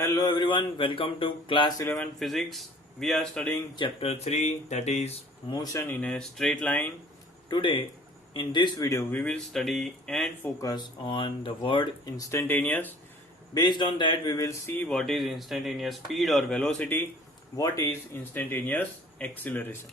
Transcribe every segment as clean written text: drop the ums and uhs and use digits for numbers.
Hello everyone, welcome to class 11 physics. We are studying chapter 3, that is motion in a straight line. Today in this video we will study and focus on the word instantaneous. Based on that we will see what is instantaneous speed or velocity, what is instantaneous acceleration.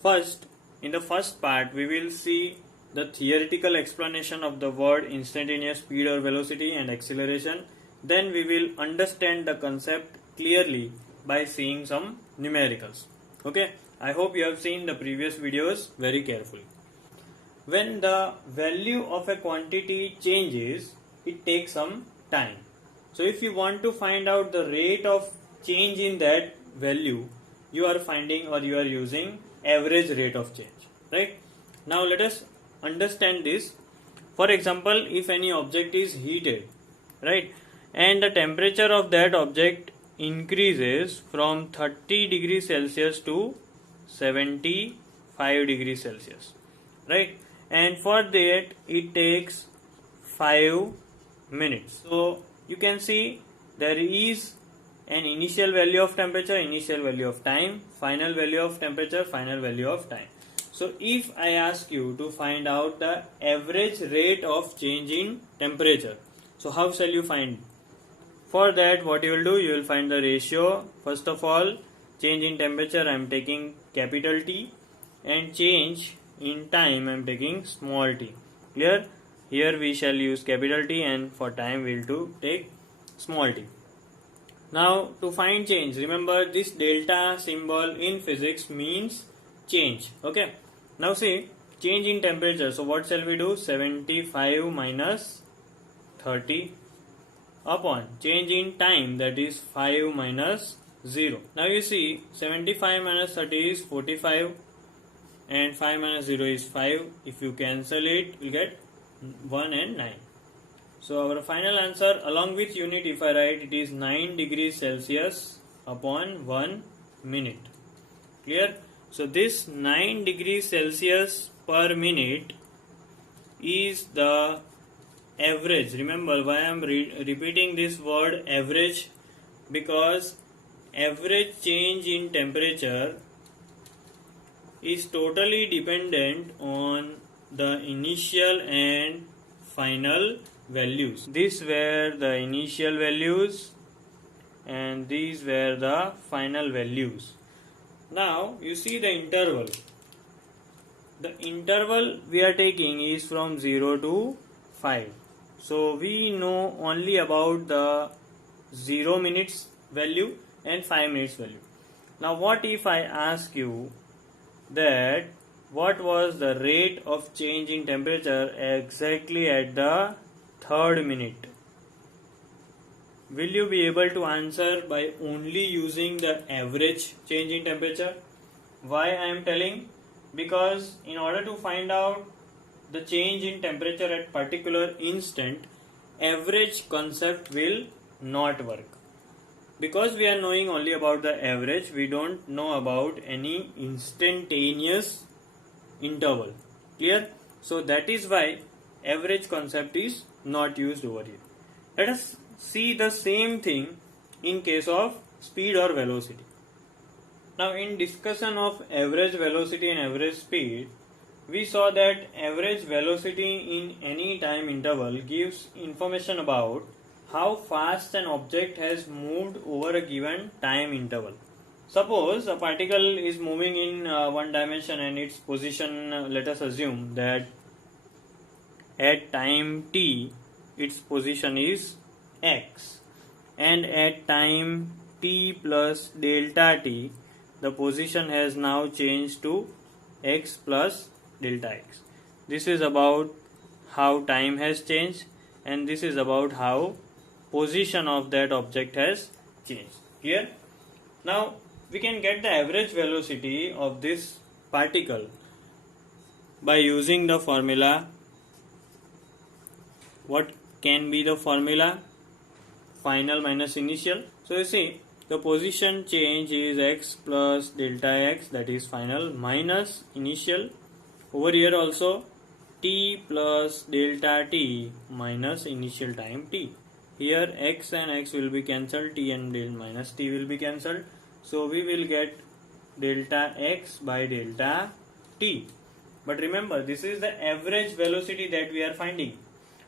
First, in the first part we will see the theoretical explanation of the word instantaneous speed or velocity and acceleration. Then we will understand the concept clearly by seeing some numericals. Okay, I hope you have seen the previous videos very carefully. When the value of a quantity changes, it takes some time. So if you want to find out the rate of change in that value, you are finding or you are using average rate of change, right? Now let us understand this. For example, if any object is heated, right, and the temperature of that object increases from 30 degrees Celsius to 75 degrees Celsius, right, and for that it takes 5 minutes. So you can see there is an initial value of temperature, initial value of time, final value of temperature, final value of time. So if I ask you to find out the average rate of change in temperature, so how shall you find? For that what you will do, you will find the ratio. First of all, change in temperature I am taking capital T, and change in time I am taking small t. Clear? Here we shall use capital T, and for time we will take small t. Now to find change, remember this delta symbol in physics means change. Okay. Now see, change in temperature. So what shall we do? 75 minus 30 upon change in time, that is 5 minus 0. Now you see 75 minus 30 is 45 and 5 minus 0 is 5. If you cancel it, you will get 1 and 9. So our final answer along with unit, if I write, it is 9 degrees Celsius upon 1 minute. Clear? So this 9 degrees Celsius per minute is the average. Remember why I am repeating this word average, because average change in temperature is totally dependent on the initial and final values. These were the initial values and these were the final values. Now you see the interval. The interval we are taking is from 0 to 5. So we know only about the 0 minutes value and 5 minutes value. Now what if I ask you that what was the rate of change in temperature exactly at the 3rd minute? Will you be able to answer by only using the average change in temperature? Why I am telling? Because in order to find out the change in temperature at particular instant, average concept will not work. Because we are knowing only about the average, we don't know about any instantaneous interval. Clear? So that is why average concept is not used over here. Let us see the same thing in case of speed or velocity. Now in discussion of average velocity and average speed, we saw that average velocity in any time interval gives information about how fast an object has moved over a given time interval. Suppose a particle is moving in one dimension and its position, let us assume that at time t its position is x, and at time t plus delta t the position has now changed to x plus delta x. This is about how time has changed, and this is about how position of that object has changed. Clear? Now we can get the average velocity of this particle by using the formula. What can be the formula? Final minus initial. So you see the position change is x plus delta x, that is final, minus initial. Over here also t plus delta t minus initial time t. here x and x will be cancelled, t and minus t will be cancelled. So we will get delta x by delta t. But remember, this is the average velocity that we are finding.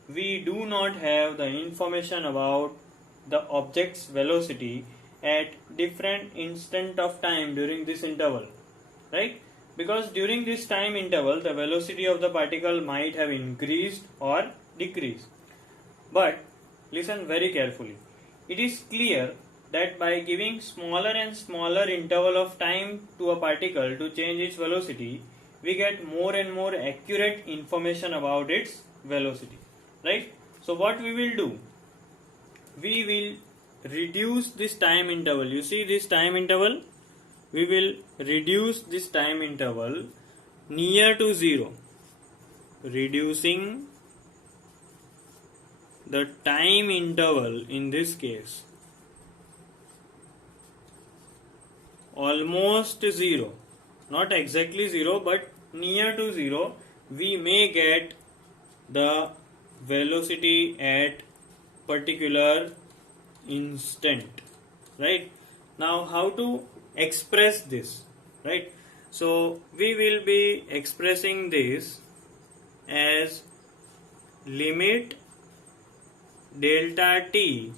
We do not have the information about the object's velocity at different instant of time during this interval, right? Because during this time interval the velocity of the particle might have increased or decreased. But listen very carefully. It is clear that by giving smaller and smaller interval of time to a particle to change its velocity, we get more and more accurate information about its velocity, right? So what we will do, we will reduce this time interval. You see this time interval, we will reduce this time interval near to 0, reducing the time interval in this case almost 0, not exactly 0 but near to 0. We may get the velocity at particular instant, right? Now how to express this, right? So we will be expressing this as limit delta t.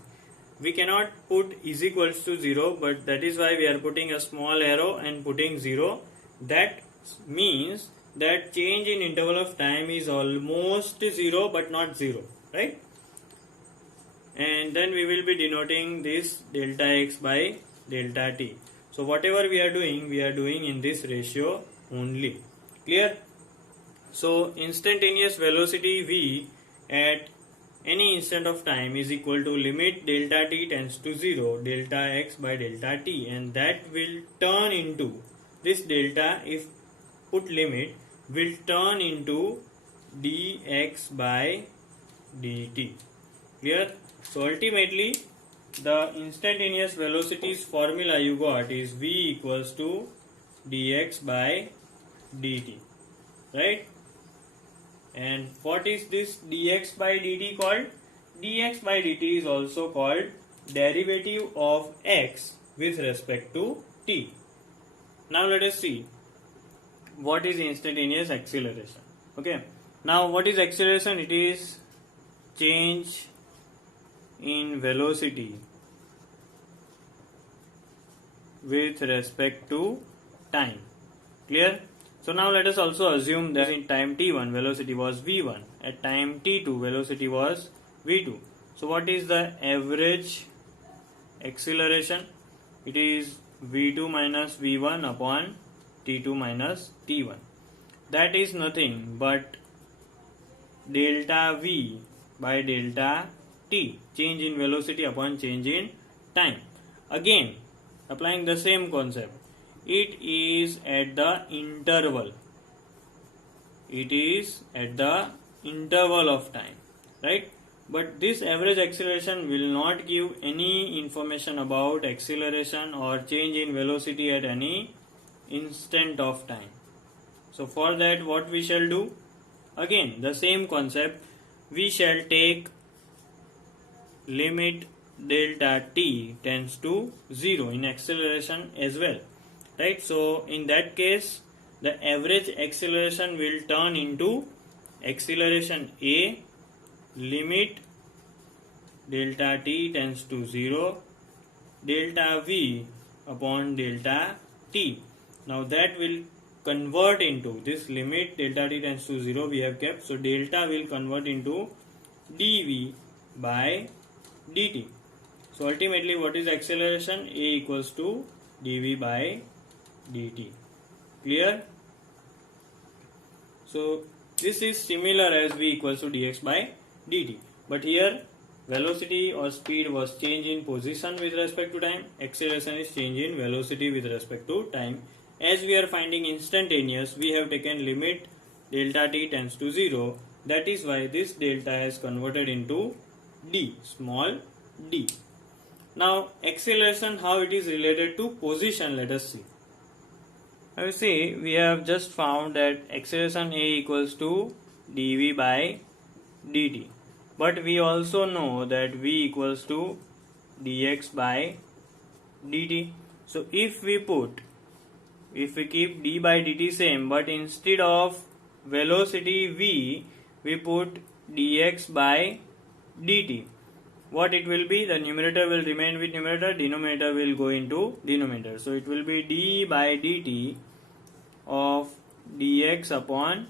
We cannot put is equals to 0, but that is why we are putting a small arrow and putting 0. That means that change in interval of time is almost 0 but not 0, right? And then we will be denoting this delta x by delta t. So whatever we are doing in this ratio only. Clear? So instantaneous velocity v at any instant of time is equal to limit delta t tends to 0 delta x by delta t, and that will turn into this delta, if put limit, will turn into dx by dt. Clear? So ultimately the instantaneous velocity's formula you got is v equals to dx by dt, right? And what is this dx by dt called? Dx by dt is also called derivative of x with respect to t. Now let us see what is instantaneous acceleration. Okay, now what is acceleration? It is change in velocity with respect to time. Clear? So now let us also assume that in time t1 velocity was v1, at time t2 velocity was v2. So what is the average acceleration? It is v2 minus v1 upon t2 minus t1. That is nothing but delta v by delta t, change in velocity upon change in time. Again, applying the same concept, it is at the interval. It is at the interval of time, right? But this average acceleration will not give any information about acceleration or change in velocity at any instant of time. So for that, what we shall do? Again, the same concept. We shall take limit delta t tends to 0 in acceleration as well, right? So in that case the average acceleration will turn into acceleration a limit delta t tends to 0 delta v upon delta t. Now that will convert into this limit delta t tends to 0 we have kept, so delta will convert into dv by dt. So ultimately what is acceleration? A equals to dv by dt. Clear? So this is similar as v equals to dx by dt, but here velocity or speed was change in position with respect to time, acceleration is change in velocity with respect to time. As we are finding instantaneous, we have taken limit delta t tends to 0, that is why this delta has converted into d, small d. Now acceleration, how it is related to position, let us see. Now you see, we have just found that acceleration a equals to dv by dt. but we also know that v equals to dx by dt. So if we keep d by dt same, but instead of velocity v, we put dx by dt, what it will be? The numerator will remain with numerator, denominator will go into denominator. So it will be d by dt of dx upon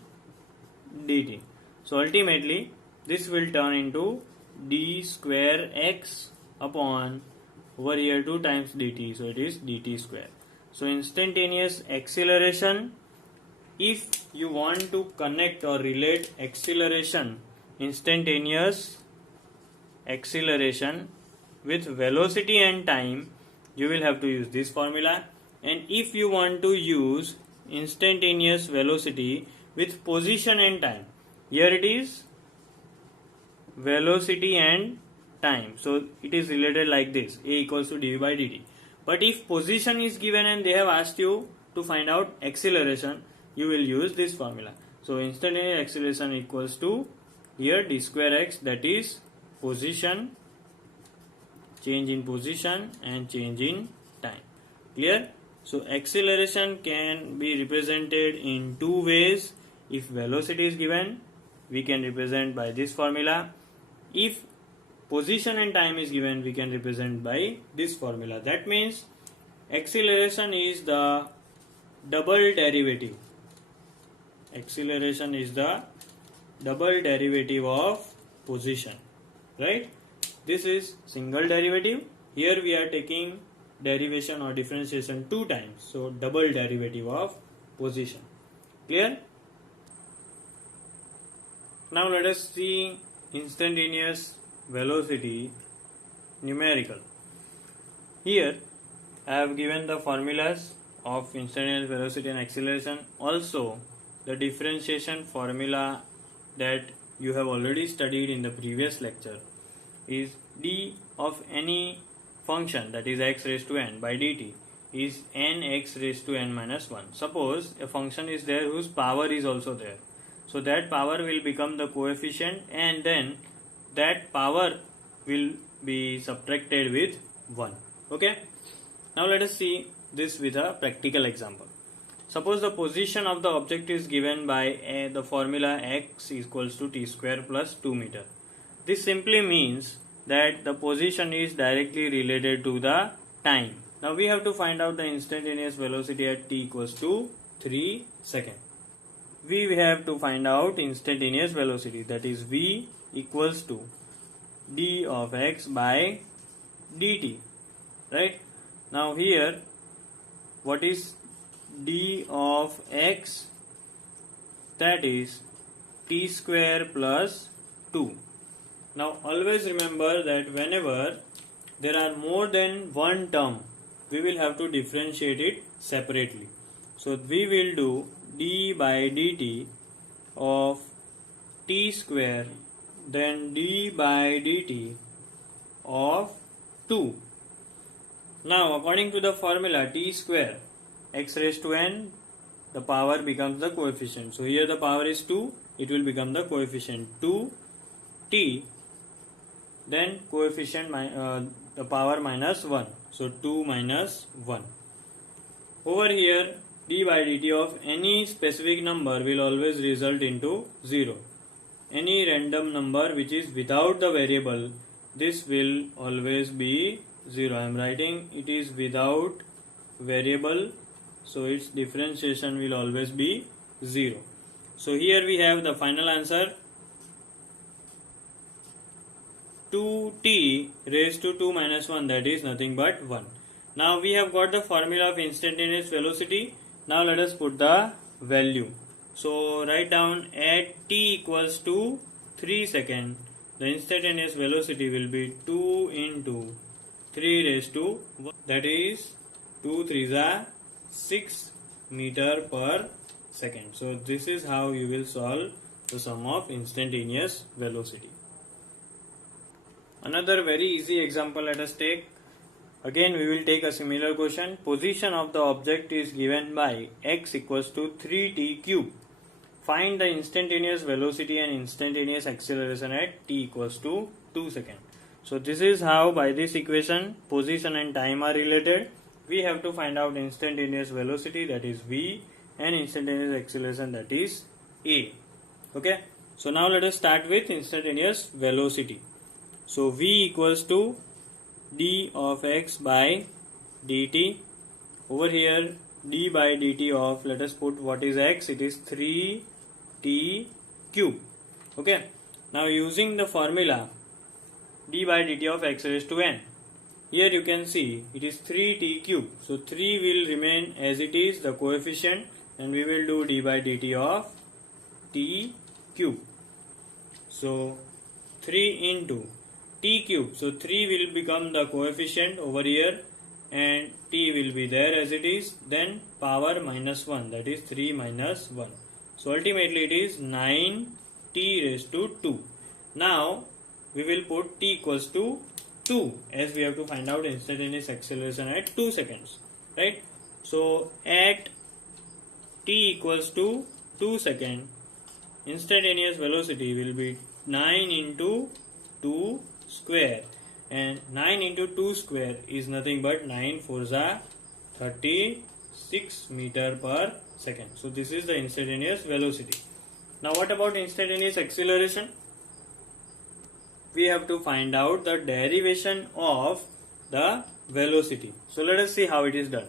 dt. So ultimately this will turn into d square x upon over here 2 times dt, so it is dt square. So instantaneous acceleration, if you want to connect or relate acceleration, instantaneous acceleration with velocity and time, you will have to use this formula. And if you want to use instantaneous velocity with position and time, here it is velocity and time, so it is related like this, a equals to dv by dt. But if position is given and they have asked you to find out acceleration, you will use this formula. So instantaneous acceleration equals to here d square x, that is position, change in position and change in time. Clear? So acceleration can be represented in two ways. If velocity is given, we can represent by this formula. If position and time is given, we can represent by this formula. That means acceleration is the double derivative. Acceleration is the double derivative of position, right? This is single derivative. Here we are taking derivation or differentiation 2 times, so double derivative of position. Clear? Now let us see instantaneous velocity numerical. Here I have given the formulas of instantaneous velocity and acceleration, also the differentiation formula that you have already studied in the previous lecture is d of any function, that is x raised to n, by dt is nx raised to n minus 1. Suppose a function is there whose power is also there, so that power will become the coefficient and then that power will be subtracted with 1. Okay, now let us see this with a practical example. Suppose the position of the object is given by the formula x equals to t square plus 2 meter. This simply means that the position is directly related to the time. Now we have to find out the instantaneous velocity at t equals to 3 seconds. We have to find out instantaneous velocity, that is v equals to d of x by dt, right? Now here what is d of x? That is t square plus 2. Now always remember that whenever there are more than one term, we will have to differentiate it separately. So we will do d by dt of t square, then d by dt of 2. Now according to the formula t square, x raised to n, the power becomes the coefficient. So here the power is 2, it will become the coefficient 2t, then coefficient the power minus 1, so 2 minus 1. Over here d by dt of any specific number will always result into 0. Any random number which is without the variable, this will always be 0. I am writing it is without variable, so its differentiation will always be 0. So here we have the final answer, 2t raised to 2 minus 1, that is nothing but 1. Now we have got the formula of instantaneous velocity. Now let us put the value. So write down at t equals to 3 seconds, the instantaneous velocity will be 2 into 3 raised to 1, that is 2 3s are 6 meter per second. So this is how you will solve the sum of instantaneous velocity. Another very easy example let us take. Again we will take a similar question. Position of the object is given by x equals to 3t cube. find the instantaneous velocity and instantaneous acceleration at t equals to 2 seconds. So this is how, by this equation, position and time are related. We have to find out instantaneous velocity, that is v, and instantaneous acceleration, that is a. Okay, so now let us start with instantaneous velocity. So v equals to d of x by dt. Over here, d by dt of, let us put what is x, it is 3t cube. Okay, now using the formula d by dt of x raised to n, here you can see it is 3t cube. So 3 will remain as it is, the coefficient, and we will do d by dt of t cube. So 3 into t cube, so 3 will become the coefficient over here, and t will be there as it is, then power minus 1, that is 3 minus 1. So ultimately it is 9t raised to 2. Now we will put t equals to 2, as we have to find out instantaneous acceleration at 2 seconds, right? So at t equals to 2 seconds, instantaneous velocity will be 9 into 2 square, and 9 into 2 square is nothing but 9 4s are 36 meter per second. So this is the instantaneous velocity. Now what about instantaneous acceleration? We have to find out the derivation of the velocity. So let us see how it is done.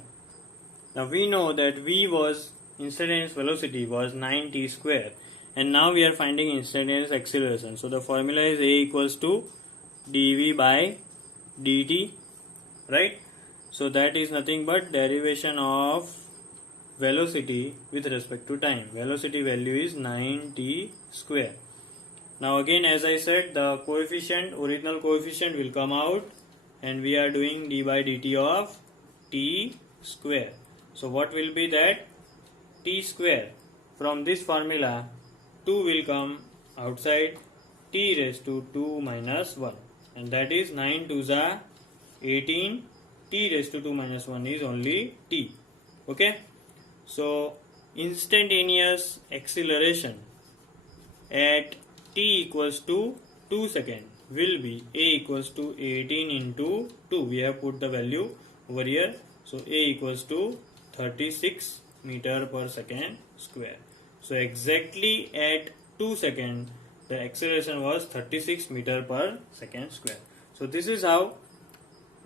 Now we know that v was, instantaneous velocity was 9t square, and now we are finding instantaneous acceleration. So the formula is a equals to dv by dt, right? So that is nothing but derivation of velocity with respect to time. Velocity value is 9t square. Now again, as I said, the coefficient, original coefficient will come out, and we are doing d by dt of t square. So what will be that? T square. From this formula, 2 will come outside, t raised to 2 minus 1, and that is 9 2s are 18, t raised to 2 minus 1 is only t. Okay, so instantaneous acceleration at t equals to 2 seconds will be a equals to 18 into 2. We have put the value over here. So a equals to 36 meter per second square. So exactly at 2 seconds, the acceleration was 36 meter per second square. So this is how,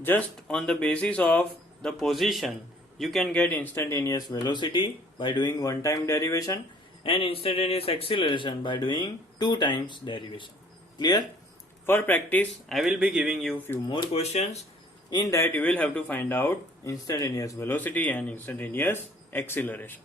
just on the basis of the position, you can get instantaneous velocity by doing one time derivation, and instantaneous acceleration by doing 2 times derivation. Clear? For practice, I will be giving you few more questions. In that you will have to find out instantaneous velocity and instantaneous acceleration.